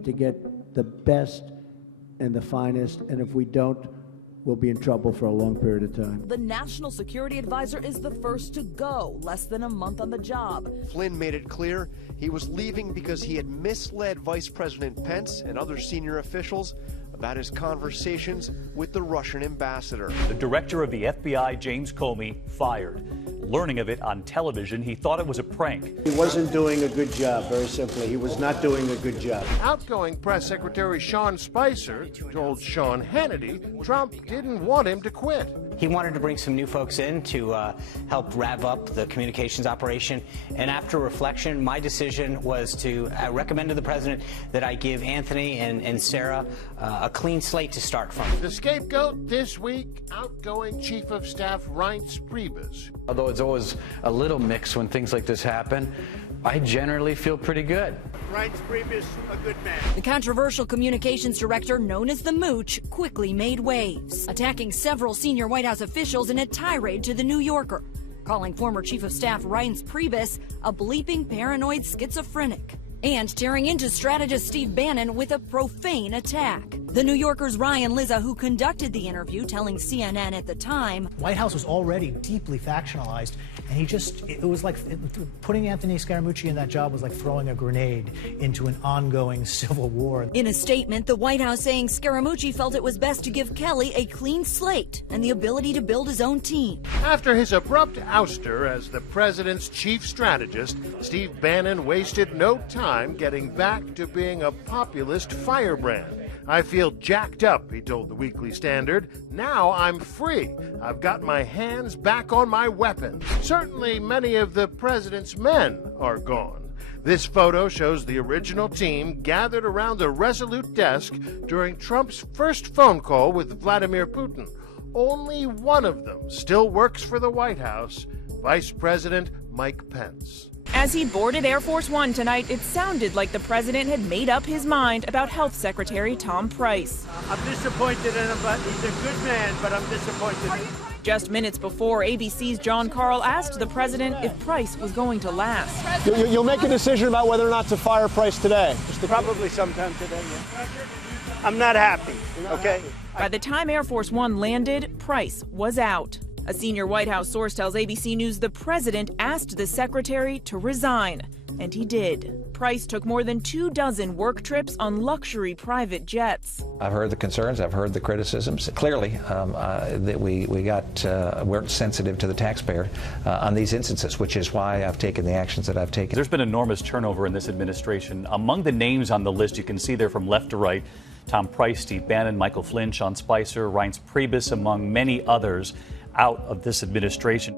need to get the best and the finest, and if we don't, we'll be in trouble for a long period of time. The national security advisor is the first to go, less than a month on the job. Flynn made it clear he was leaving because he had misled Vice President Pence and other senior officials about his conversations with the Russian ambassador. The director of the FBI, James Comey, fired. Learning of it on television, he thought it was a prank. He wasn't doing a good job, very simply. He was not doing a good job. Outgoing Press Secretary Sean Spicer told Sean Hannity Trump didn't want him to quit. He wanted to bring some new folks in to help rev up the communications operation. And after reflection, my decision was to recommend to the president that I give Anthony and Sarah a clean slate to start from. The scapegoat this week, outgoing Chief of Staff Reince Priebus. Although it's always a little mixed when things like this happen, I generally feel pretty good. Reince Priebus, a good man. The controversial communications director, known as the Mooch, quickly made waves, attacking several senior White House officials in a tirade to The New Yorker, calling former Chief of Staff Reince Priebus a bleeping paranoid schizophrenic, and tearing into strategist Steve Bannon with a profane attack. The New Yorker's Ryan Lizza, who conducted the interview, telling CNN at the time, White House was already deeply factionalized, and it was like putting Anthony Scaramucci in that job was like throwing a grenade into an ongoing civil war. In a statement, the White House saying Scaramucci felt it was best to give Kelly a clean slate and the ability to build his own team. After his abrupt ouster as the president's chief strategist, Steve Bannon wasted no time getting back to being a populist firebrand. I feel jacked up, he told the Weekly Standard. Now I'm free. I've got my hands back on my weapons. Certainly many of the president's men are gone. This photo shows the original team gathered around a Resolute desk during Trump's first phone call with Vladimir Putin. Only one of them still works for the White House, Vice President Mike Pence. As he boarded Air Force One tonight, it sounded like the president had made up his mind about Health Secretary Tom Price. I'm disappointed in him, but he's a good man, but I'm disappointed. Just minutes before, ABC's John Karl asked the president if Price was going to last. You'll make a decision about whether or not to fire Price today. Probably sometime today, yeah. I'm not happy, okay? By the time Air Force One landed, Price was out. A senior White House source tells ABC News the president asked the secretary to resign, and he did. Price took more than 24 work trips on luxury private jets. I've heard the concerns, I've heard the criticisms. Clearly, that we weren't sensitive to the taxpayer on these instances, which is why I've taken the actions that I've taken. There's been enormous turnover in this administration. Among the names on the list, you can see there from left to right, Tom Price, Steve Bannon, Michael Flynn, Sean Spicer, Reince Priebus, among many others, out of this administration.